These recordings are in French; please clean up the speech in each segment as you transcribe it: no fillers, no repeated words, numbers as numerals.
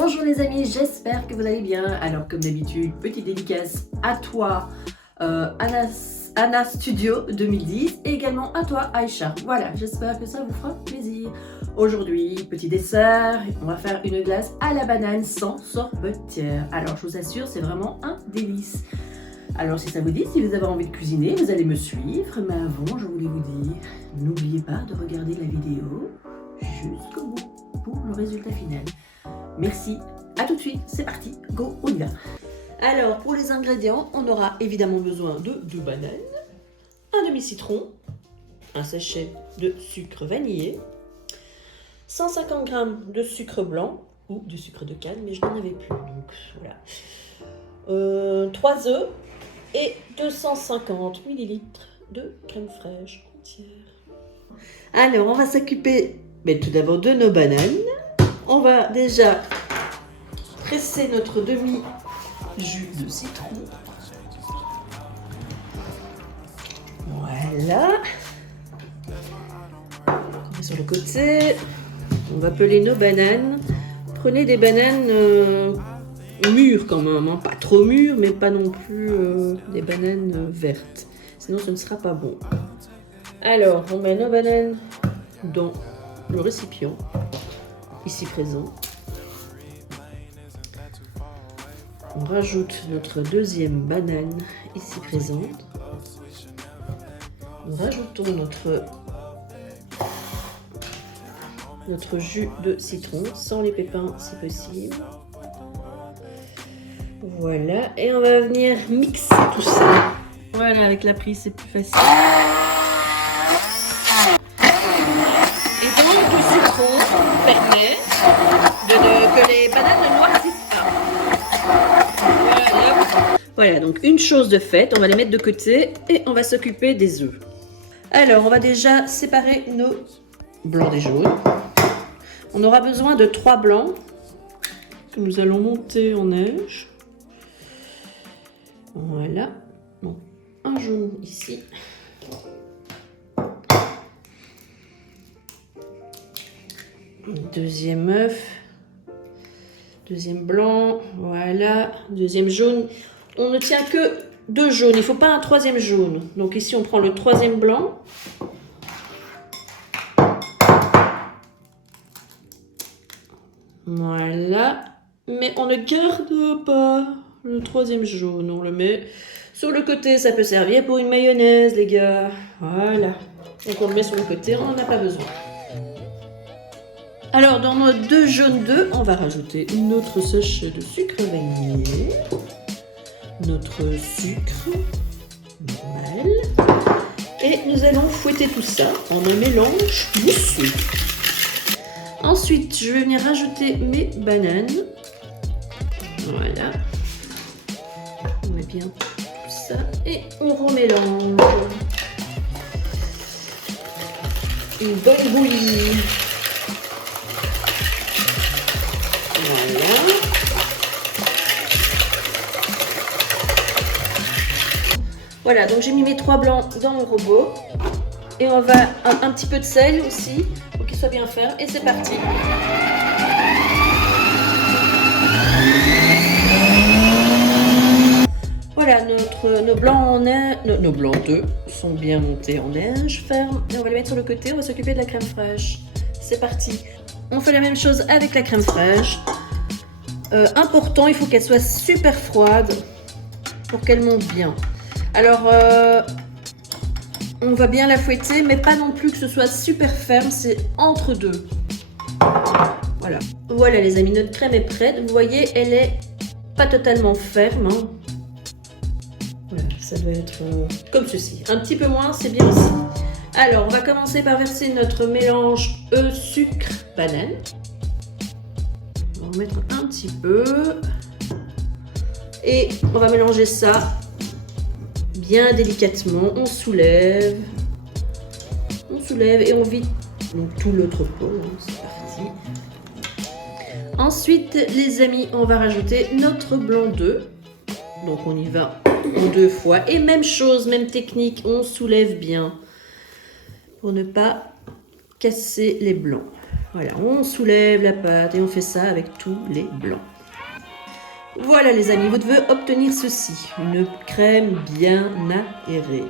Bonjour les amis, j'espère que vous allez bien. Alors comme d'habitude, petite dédicace à toi Anna Studio 2010 et également à toi Aïcha. Voilà, j'espère que ça vous fera plaisir. Aujourd'hui, petit dessert, on va faire une glace à la banane sans sorbetière. Alors je vous assure, c'est vraiment un délice. Alors si ça vous dit, si vous avez envie de cuisiner, vous allez me suivre. Mais avant, je voulais vous dire, n'oubliez pas de regarder la vidéo jusqu'au bout pour le résultat final. Merci, à tout de suite, c'est parti, go, on y va. Alors pour les ingrédients, on aura évidemment besoin de 2 bananes, un demi-citron, un sachet de sucre vanillé, 150 g de sucre blanc ou du sucre de canne, mais je n'en avais plus, donc voilà. 3 œufs et 250 ml de crème fraîche entière. Alors on va s'occuper tout d'abord de nos bananes. On va déjà presser notre demi-jus de citron. Voilà. On met sur le côté. On va peler nos bananes. Prenez des bananes mûres quand même, hein. Pas trop mûres, mais pas non plus des bananes vertes. Sinon, ce ne sera pas bon. Alors, on met nos bananes dans le récipient. Ici présent. On rajoute notre deuxième banane ici présente. Nous rajoutons notre jus de citron sans les pépins si possible. Voilà, et on va venir mixer tout ça. Voilà, avec la prise c'est plus facile. Et donc le citron permet que les bananes ne noircissent pas. Voilà, donc une chose de faite, on va les mettre de côté et on va s'occuper des œufs. Alors, on va déjà séparer nos blancs des jaunes. On aura besoin de 3 blancs que nous allons monter en neige. Voilà, donc un jaune ici. Deuxième œuf, deuxième blanc, voilà, deuxième jaune. On ne tient que 2 jaunes, il ne faut pas un troisième jaune. Donc ici on prend le troisième blanc. Voilà, mais on ne garde pas le troisième jaune, on le met sur le côté, ça peut servir pour une mayonnaise les gars. Voilà, donc on le met sur le côté, on n'en a pas besoin. Alors, dans nos 2 jaunes d'œufs, on va rajouter notre sachet de sucre vanillé, notre sucre normal, et nous allons fouetter tout ça en un mélange mousseux. Ensuite, je vais venir rajouter mes bananes. Voilà. On met bien tout ça et on remélange. Une bonne bouillie. Voilà. Voilà, donc j'ai mis mes 3 blancs dans mon robot. Et on va un petit peu de sel aussi, pour qu'il soit bien ferme. Et c'est parti. Voilà, nos blancs nos blancs d'œufs sont bien montés en neige ferme. Et on va les mettre sur le côté, on va s'occuper de la crème fraîche. C'est parti. On fait la même chose avec la crème fraîche. Important, il faut qu'elle soit super froide pour qu'elle monte bien. Alors, on va bien la fouetter, mais pas non plus que ce soit super ferme, c'est entre deux. Voilà. Voilà les amis, notre crème est prête. Vous voyez, elle est pas totalement ferme. Hein. Voilà, ça doit être comme ceci. Un petit peu moins, c'est bien aussi. Alors, on va commencer par verser notre mélange œufs, sucre, banane. On va en mettre un petit peu. Et on va mélanger ça bien délicatement. On soulève et on vide donc tout l'autre pot. Hein, c'est parti. Ensuite, les amis, on va rajouter notre blanc d'œuf. Donc, on y va en 2 fois. Et même chose, même technique, on soulève bien pour ne pas casser les blancs. Voilà, on soulève la pâte et on fait ça avec tous les blancs. Voilà les amis, vous devez obtenir ceci, une crème bien aérée.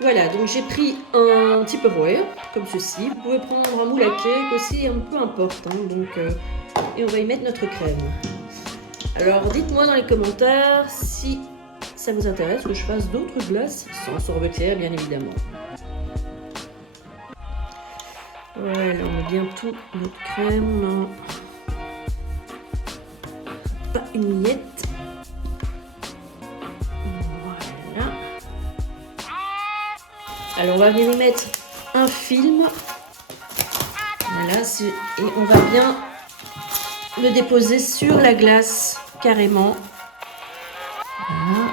Voilà, donc j'ai pris un Tupperware, comme ceci. Vous pouvez prendre un moule à cake aussi, peu importe. Et on va y mettre notre crème. Alors dites-moi dans les commentaires si ça vous intéresse que je fasse d'autres glaces sans sorbetière, bien évidemment. Voilà, on met bien toute notre crème. Non. Pas une miette. Voilà. Alors on va bien y mettre un film. Voilà, et on va bien le déposer sur la glace carrément. Voilà.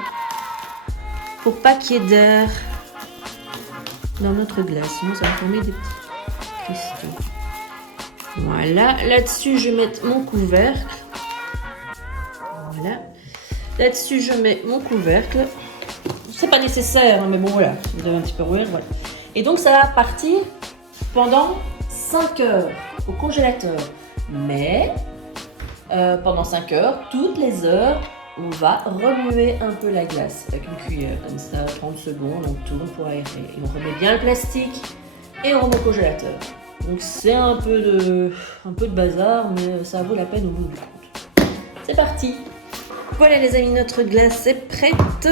Pour pas qu'il y ait d'air dans notre glace, sinon ça va former des petits cristaux. Voilà, là-dessus je vais mettre mon couvercle. Voilà, là-dessus je mets mon couvercle. C'est pas nécessaire, hein, mais bon voilà, vous avez un petit peu rouvert, voilà. Et donc ça va partir pendant 5 heures au congélateur. Mais pendant 5 heures, toutes les heures, on va remuer un peu la glace avec une cuillère, comme ça, 30 secondes, on tourne pour aérer. Et on remet bien le plastique et on remet au congélateur. Donc c'est un peu de bazar, mais ça vaut la peine au bout du compte. C'est parti! Voilà les amis, notre glace est prête.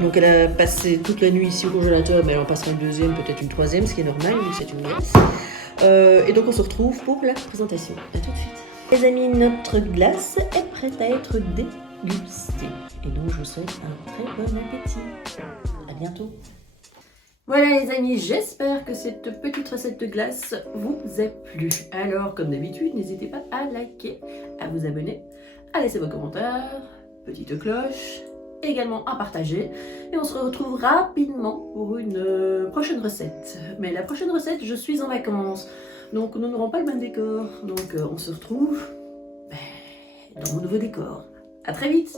Donc elle a passé toute la nuit ici au congélateur, mais elle en passera une deuxième, peut-être une troisième, ce qui est normal, vu que c'est une glace. Et donc on se retrouve pour la présentation. A tout de suite. Les amis, notre glace est prête à être dégustée. Et donc je vous souhaite un très bon appétit. À bientôt. Voilà les amis, j'espère que cette petite recette de glace vous a plu. Alors comme d'habitude, n'hésitez pas à liker, à vous abonner, à laisser vos commentaires, petite cloche, également à partager. Et on se retrouve rapidement pour une prochaine recette. Mais la prochaine recette, je suis en vacances. Donc nous n'aurons pas le même décor. Donc on se retrouve dans mon nouveau décor. À très vite!